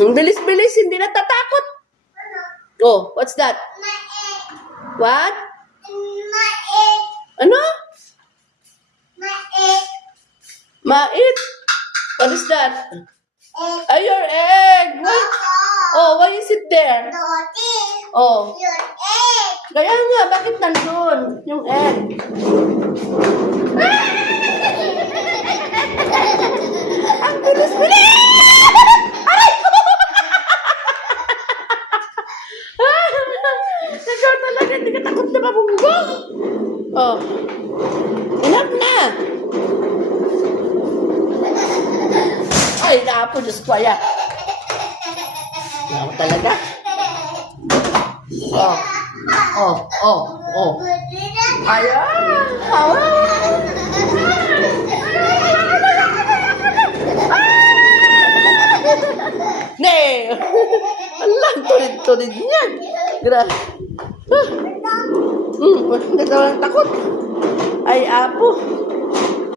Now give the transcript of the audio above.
Ang bilis-bilis, hindi natatakot. Oh, what's that? What? Ano? Mait? What is that? Ay, your egg! What? Oh, why is it there? Oh. Kaya nga, bakit nandun? Yung egg. Ang bilis-bilis! Aray ko! Ikaw talaga, hindi ka takot na mabunggong. Oh. Enough na! Ay, naapo, Diyos ko, ayan. Ako talaga. Oh. Oh, oh, oh. Ayan! Ayan! Nee! Alam, tulid-tulid niyan. Grabe. Hindi daw ang takot. Ay, apo.